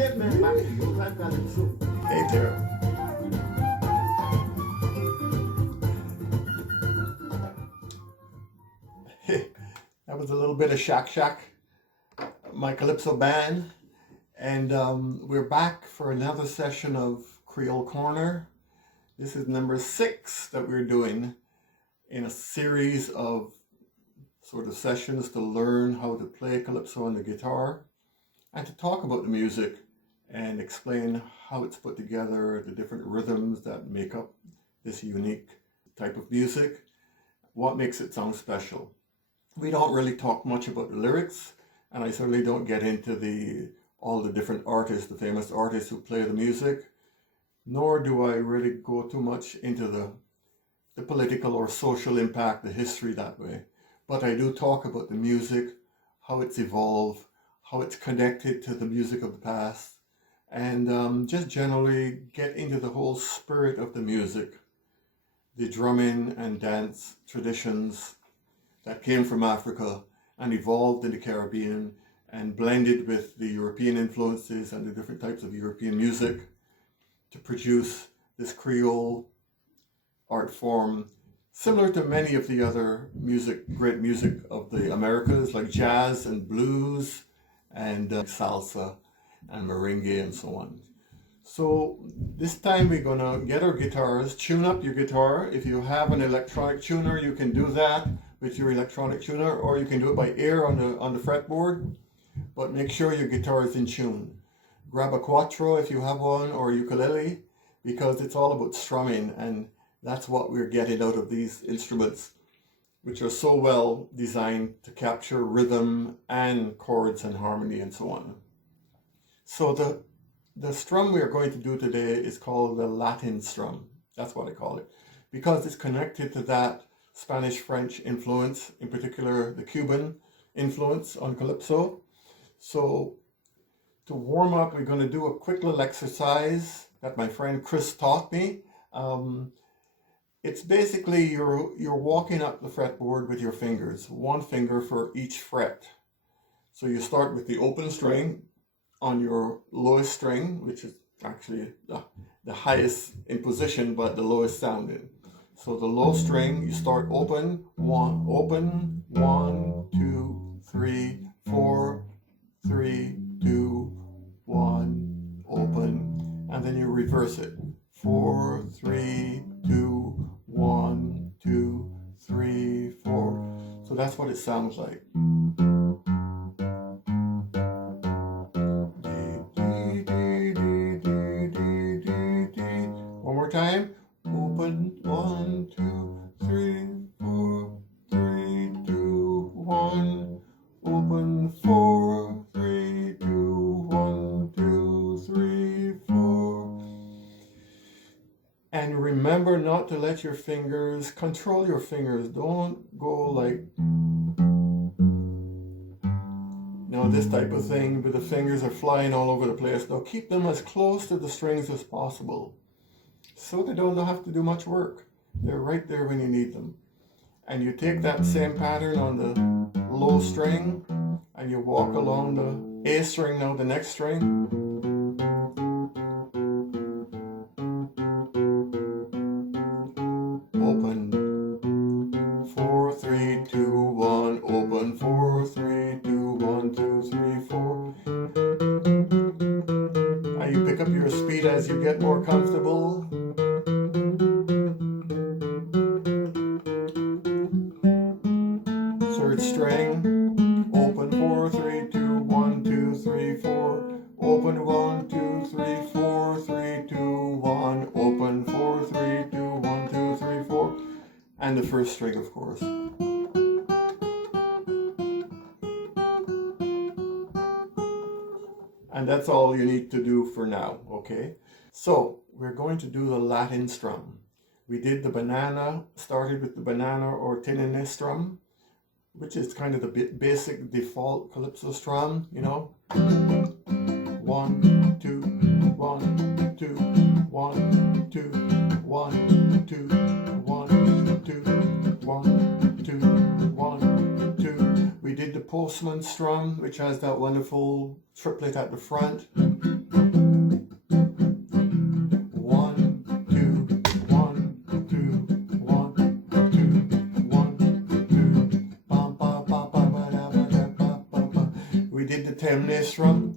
Hey there. That was a little bit of Shack Shack, my Calypso band. And we're back for another session of Creole Corner. This is number 6 that we're doing in a series of sort of sessions to learn how to play Calypso on the guitar and to talk about the music and explain how it's put together, the different rhythms that make up this unique type of music, what makes it sound special. We don't really talk much about the lyrics, and I certainly don't get into all the different artists, the famous artists who play the music, nor do I really go too much into the political or social impact, the history that way. But I do talk about the music, how it's evolved, how it's connected to the music of the past, and just generally get into the whole spirit of the music, the drumming and dance traditions that came from Africa and evolved in the Caribbean and blended with the European influences and the different types of European music to produce this Creole art form, similar to many of the other great music of the Americas, like jazz and blues and salsa and merengue and so on. So this time we're gonna get our guitars, tune up your guitar. If you have an electronic tuner, you can do that with your electronic tuner, or you can do it by ear on the fretboard, but make sure your guitar is in tune. Grab a quattro if you have one, or ukulele, because it's all about strumming, and that's what we're getting out of these instruments, which are so well designed to capture rhythm and chords and harmony and so on. So the strum we are going to do today is called the Latin strum. That's what I call it, because it's connected to that Spanish-French influence, in particular the Cuban influence on Calypso. So to warm up, we're going to do a quick little exercise that my friend Chris taught me. It's basically you're walking up the fretboard with your fingers, one finger for each fret. So you start with the open string on your lowest string, which is actually the highest in position, but the lowest sounding. So the low string, you start open, 1, 2, 3, 4, 3, 2, 1, open, and then you reverse it. 4, 3, 2, 1, 2, 3, 4. So that's what it sounds like. One more time. Open, 1, 2, 3, 4, 3, 2, 1. Open, 4, 3, 2, 1, 2, 3, 4. And remember not to let your fingers, control your fingers. Don't go like, this type of thing, but the fingers are flying all over the place. Now keep them as close to the strings as possible, so they don't have to do much work. They're right there when you need them. And you take that same pattern on the low string and you walk along the A string, now the next string. Open, 4, 3, 2, 1, open, 4, 3, 2, 1, 2, 3, 4. And you pick up your speed as you get more comfortable. Third string, open, 4, 3, 2, 1, 2, 3, 4, open, 1, 2, 3, 4, 3, 2, 1, open, 4, 3, 2, 1, 2, 3, 4, and the first string, of course. And that's all you need to do for now, okay? So we're going to do the Latin strum. We did the banana, started with the banana or tinine strum, which is kind of the basic default Calypso strum, 1, 2, 1, 2, 1, 2, 1, 2, 1, 2, 1, 2, 1, 2. We did the postman strum, which has that wonderful triplet at the front. temne strum,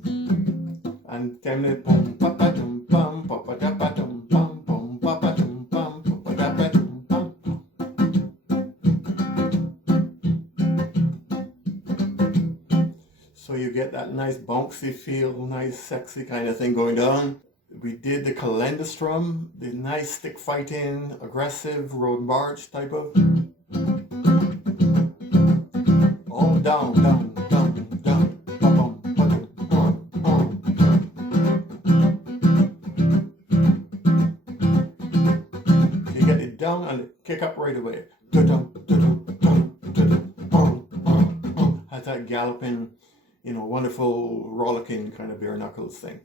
and temne pum pa pa tum pum pa pa da pa tum pum pa pa tum pum pa pa da pa tum pum. So you get that nice bouncy feel, nice sexy kind of thing going down. We did the calendar strum, the nice stick fighting, aggressive road march type of. All down, down, down, down, ba-bum, ba-dum, bum. You get it down and kick up right away. Da-dum, da-dum, da-dum, da-dum, bum. Has that galloping, wonderful rollicking kind of bare knuckles thing.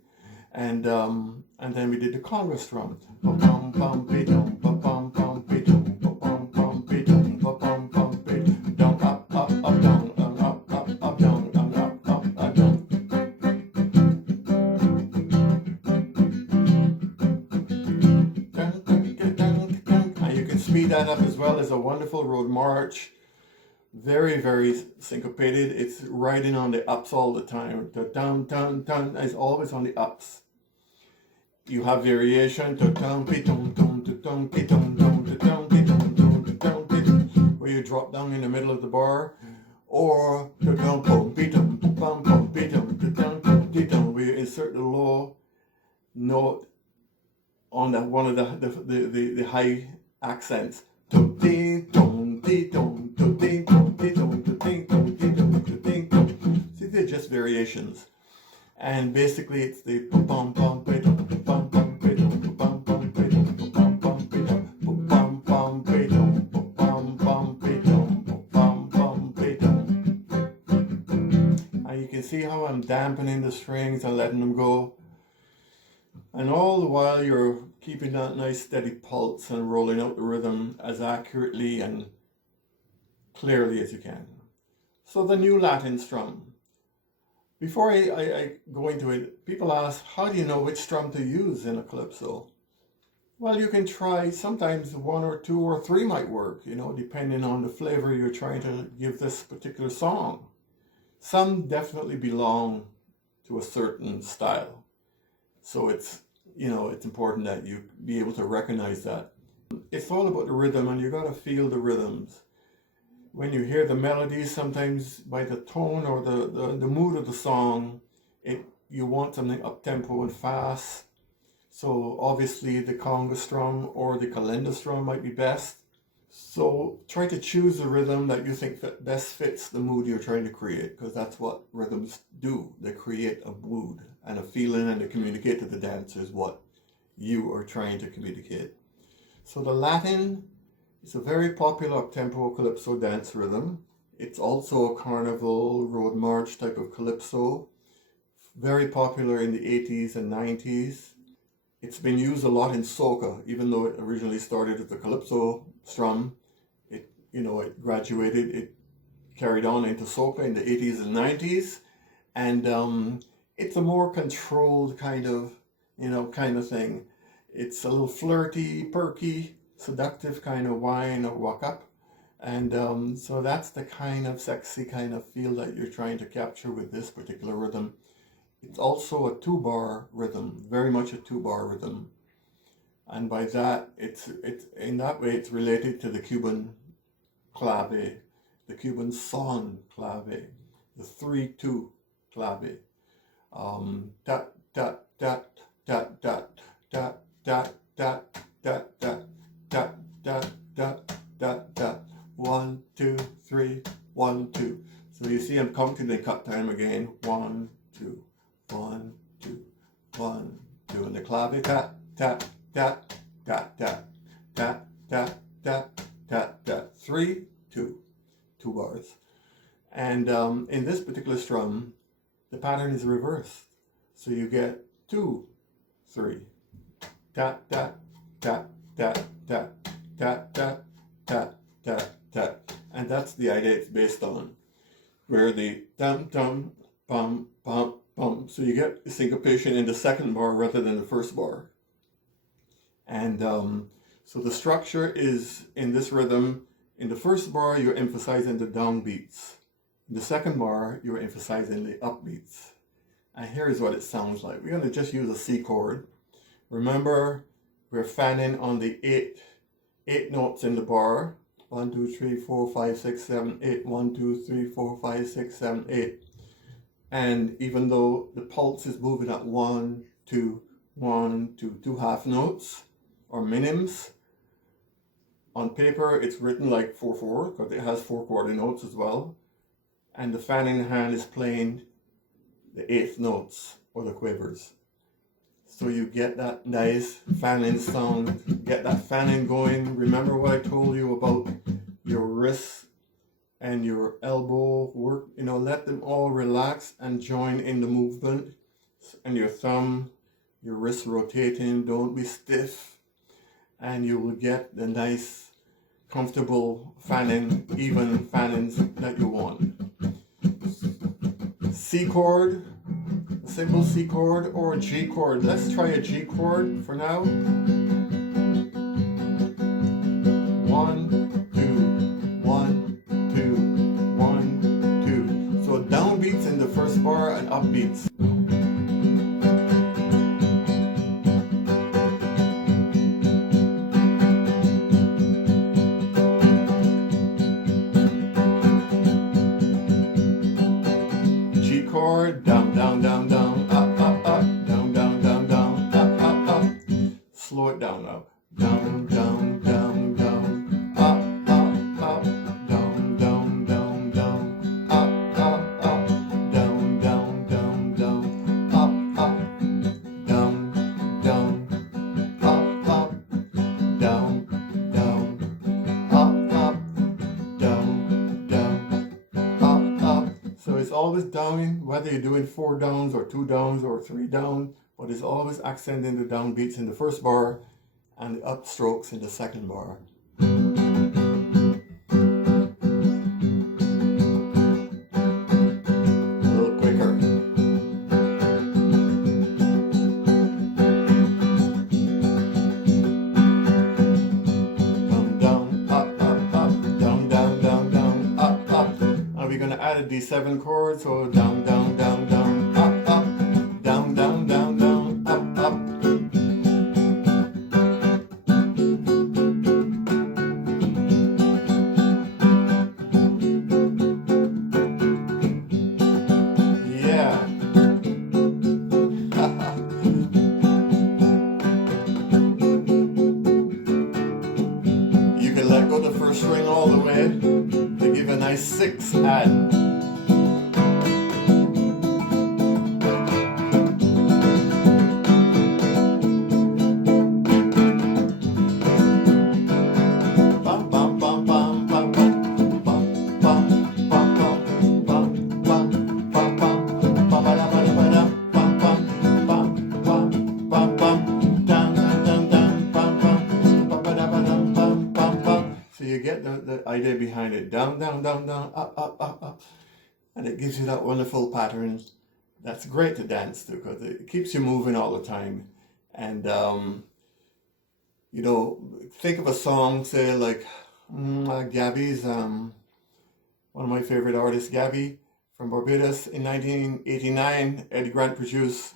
And then we did the conga strum. Ba-bum, bum, be-dum, ba-bum, bum, be-dum, ba-bum, bum, be-dum, ba-bum, bum, be-dum, down, up, down, up, down, up, down. And you can speed that up as well as a wonderful road march. Very, very syncopated. It's riding on the ups all the time. The dun dun dun is always on the ups. You have variation where you drop down in the middle of the bar, or where you insert the low note on one of the high accents. See, they're just variations, and basically it's the bum bum bum bum bum bum bum bum bum bum bum. And you can see how I'm dampening the strings and letting them go, and all the while you're keeping that nice steady pulse and rolling out the rhythm as accurately and clearly as you can. So the new Latin strum. Before I go into it, people ask, how do you know which strum to use in a calypso? Well, you can try, sometimes 1 or 2 or 3 might work, depending on the flavor you're trying to give this particular song. Some definitely belong to a certain style. So it's important that you be able to recognize that. It's all about the rhythm, and you got to feel the rhythms. When you hear the melodies, sometimes by the tone or the mood of the song, you want something up-tempo and fast. So obviously the conga strum or the calendar strum might be best. So try to choose a rhythm that you think best fits the mood you're trying to create, because that's what rhythms do. They create a mood and a feeling, and they communicate to the dancers what you are trying to communicate. So the Latin is a very popular up-tempo calypso dance rhythm. It's also a carnival road march type of calypso. Very popular in the 80s and 90s. It's been used a lot in soca, even though it originally started as the calypso strum. It graduated, it carried on into soca in the 80s and 90s. And it's a more controlled kind of thing. It's a little flirty, perky, seductive kind of whine or walk up. And so that's the kind of sexy kind of feel that you're trying to capture with this particular rhythm. It's also a 2-bar rhythm, very much a 2-bar rhythm. And by that, it's in that way it's related to the Cuban clave, the Cuban son clave, the 3-2 clave. Dat dat dat dat dat dat dat dat dat dat dat dat dat dat dat 1 2 3 1 2. So you see I'm counting the cut time again. 1 2 1 2 1 2, and the clave tat tat tat tat tat tat tat tat tat tat 3 2 bars. And in this particular strum, the pattern is reversed. So you get 2 3 tat tat tat tat tat tat tat tat tat tat, and that's the idea it's based on, where the dum dum bum bum bum. So you get syncopation in the second bar rather than the first bar. And so the structure is in this rhythm. In the first bar, you're emphasizing the downbeats. In the second bar, you're emphasizing the upbeats. And here's what it sounds like. We're going to just use a C chord. Remember, we're fanning on the eight notes in the bar. 1, 2, 3, 4, 5, 6, 7, 8. 1, 2, 3, 4, 5, 6, 7, 8. And even though the pulse is moving at 1, 2, 1, 2, 2 half notes or minims, on paper it's written like 4, 4 because it has 4 quarter notes as well. And the fanning hand is playing the eighth notes or the quavers. So you get that nice fanning sound, get that fanning going. Remember what I told you about your wrists and your elbow work, let them all relax and join in the movement. And your thumb, your wrist rotating, don't be stiff. And you will get the nice, comfortable fanning, even fannings that you want. C chord, a simple C chord or a G chord. Let's try a G chord for now. 1, 2, 1, 2, 1, 2. So downbeats in the first bar and upbeats. G chord, down, down, down, down, up, up, up, down, down, down, down, up, up, up. Slow it down now. Down, down, down, down, up, up, up, down, down, down, down, up, up, up, down, down, down, down, up, up, down, down, up, up, down, down, up, up, down, down, up, up. So it's always down, whether you're doing 4 downs or 2 downs or 3 down, but it's always accenting the downbeats in the first bar and the upstrokes in the second bar. A little quicker. Down, down, up, up, up, down, down, down, down, up, up. And we're going to add a D7 chord, so down, down, down, down, up, up, down, down, down, down, up, up. Yeah. You can let go the first string all the way to give a nice 6 add. So you get the idea behind it. Down, down, down, down, up, up, up, up. And it gives you that wonderful pattern that's great to dance to because it keeps you moving all the time. And, think of a song, say like Gabby's, one of my favorite artists, Gabby from Barbados in 1989, Eddie Grant produced.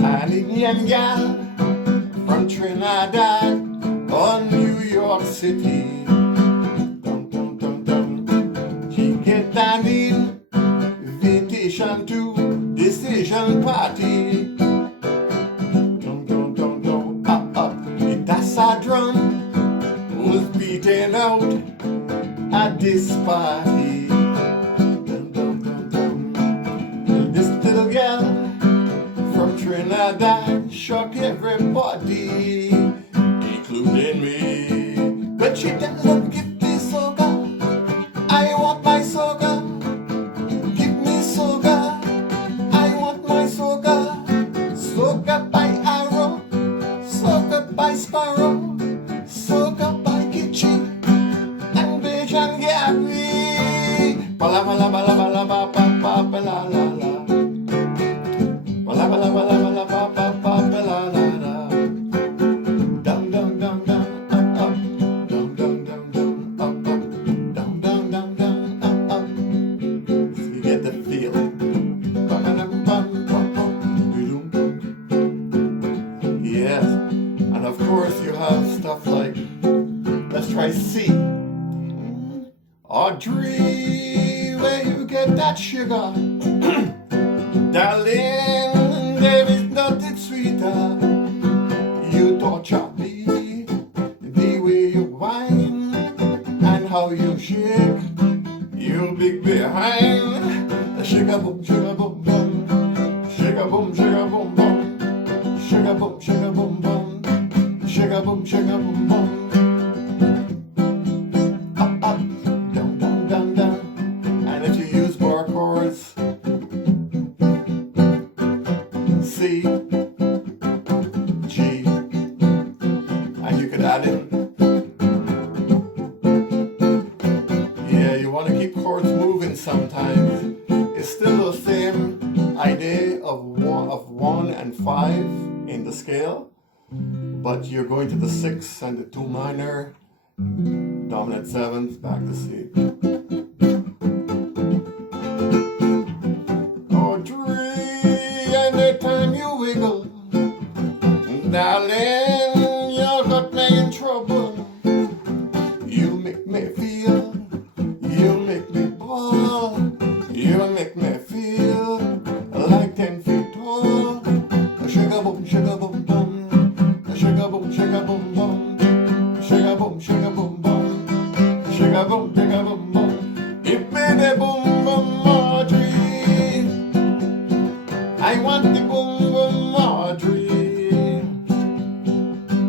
An Indian gal from Trinidad or New York City. Dum, dum, dum, dum. She get an invitation to decision party. Dum, dum, dum, dum. Up, up. The tassa drum was beaten out at this party. Dum, dum, dum, dum. And this little girl from Trinidad shocked everybody, including me. But she didn't look, give this soca. I want my soca. la la la. Walla walla walla walla ba ba ba ba la la la. Down down down down up up. Down down down down up up. Down down down down up up. So you get the feel. Yes, and of course you have stuff like, let's try C. Audrey, where you get that sugar? Darling, there is nothing sweeter. You torture me, the way you whine and how you shake. You big behind. Sugar boom, boom. Sugar boom, boom. Sugar boom, boom. Sugar boom, boom. Up, up, down, down, down, down. And if you use bar chords, C, G, and you could add in. Yeah, you want to keep chords moving sometimes. It's still the same idea of one and 5 in the scale, but you're going to the 6 and the 2 minor, dominant 7th, back to C. Audrey, anytime you wiggle, darling, you got me in trouble. You make me feel, you make me ball, you make me feel like 10 feet tall. Sugar boom, boom. Sugar boom, boom. Sugar boom, boom. Sugar boom, boom. Give me the boom, boom, Audrey. I want the boom, boom, Audrey.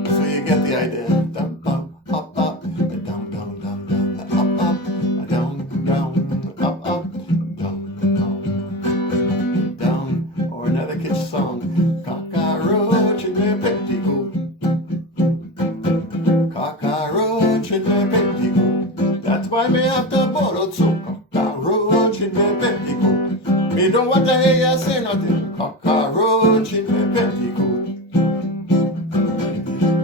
So you get the idea. Down, up, up, up. Down, down, down, down. Up, up. Down, down. Up, up. Down, down. Down. Or another kitsch song. Cockroach in the petticoat. Cockroach in the petticoat. That's why me have to borrow some cockroach in the petticoat. Me don't want to hear you say nothing. Cockroach in the petticoat.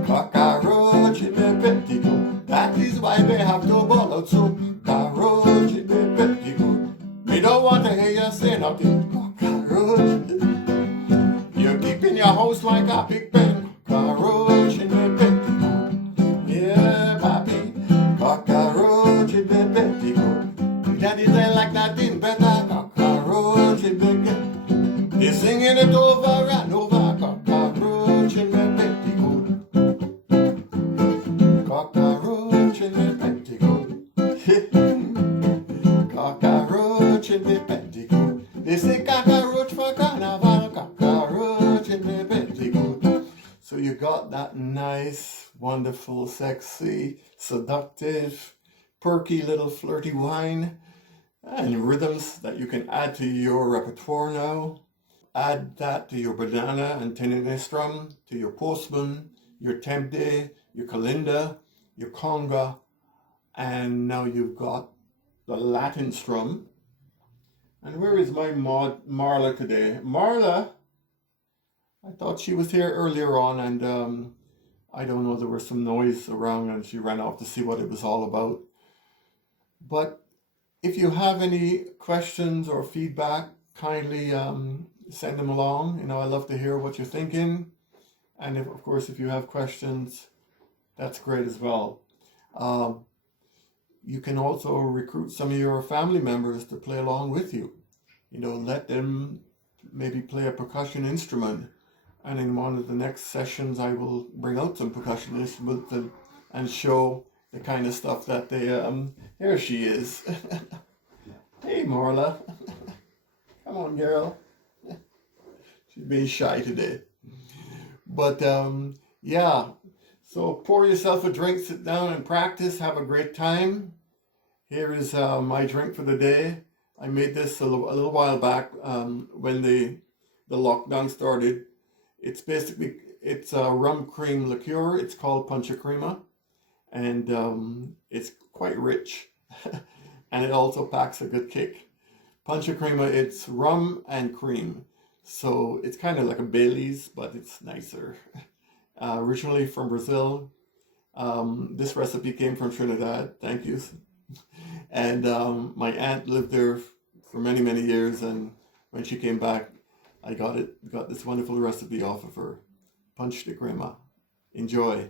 Cockroach in the petticoat. That is why me have to borrow some cockroach in the petticoat. Me don't want to hear you say nothing. Cockroach. You're keeping your house like a big pen. Cockroach in the petticoat. Yeah, papi. Cockroach in the petticoat. Daddy say like that in better. Cockroach in the petticoat. They're singing it over and over. Cockroach in the petticoat. Cockroach in the petticoat. Cockroach in the petticoat. They say cockroach for carnival. Cockroach in the petticoat. So you got that nice, wonderful, sexy, seductive, perky little flirty whine and rhythms that you can add to your repertoire now. Add that to your banana and tenine strum, to your postman, your tempe, your kalinda, your conga, and now you've got the Latin strum. And where is my Marla today? Marla, I thought she was here earlier on, and I don't know, there was some noise around and she ran off to see what it was all about. But if you have any questions or feedback, kindly send them along. You know, I love to hear what you're thinking. And of course, if you have questions, that's great as well. You can also recruit some of your family members to play along with you. You know, let them maybe play a percussion instrument. And in one of the next sessions, I will bring out some percussion instruments and show the kind of stuff that they, here she is. Hey, Marla. Come on, girl. She's being shy today. But, yeah. So pour yourself a drink, sit down and practice. Have a great time. Here is my drink for the day. I made this a little while back when the lockdown started. It's basically, it's a rum cream liqueur. It's called Pancha Crema. And it's quite rich. And it also packs a good kick. Pancha crema, it's rum and cream. So it's kind of like a Bailey's, but it's nicer. Originally from Brazil. This recipe came from Trinidad. Thank you. And my aunt lived there for many, many years. And when she came back, I got this wonderful recipe off of her. Pancha de crema. Enjoy.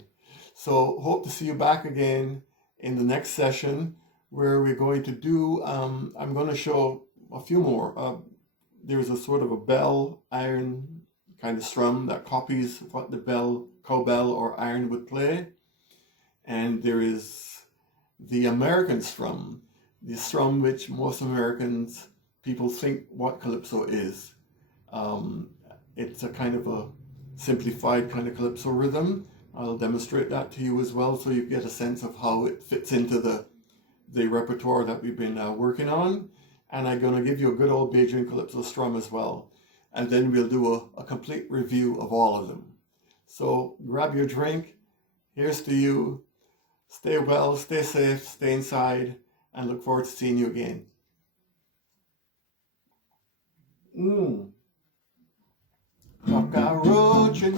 So hope to see you back again in the next session where we're going to do, I'm going to show a few more. There's a sort of a bell iron kind of strum that copies what the cowbell or iron would play. And there is the American strum, the strum which most Americans, people think what calypso is. It's a kind of a simplified kind of calypso rhythm. I'll demonstrate that to you as well so you get a sense of how it fits into the repertoire that we've been working on. And I'm going to give you a good old Bajan calypso strum as well. And then we'll do a complete review of all of them. So grab your drink. Here's to you. Stay well, stay safe, stay inside, and look forward to seeing you again. Cockroach and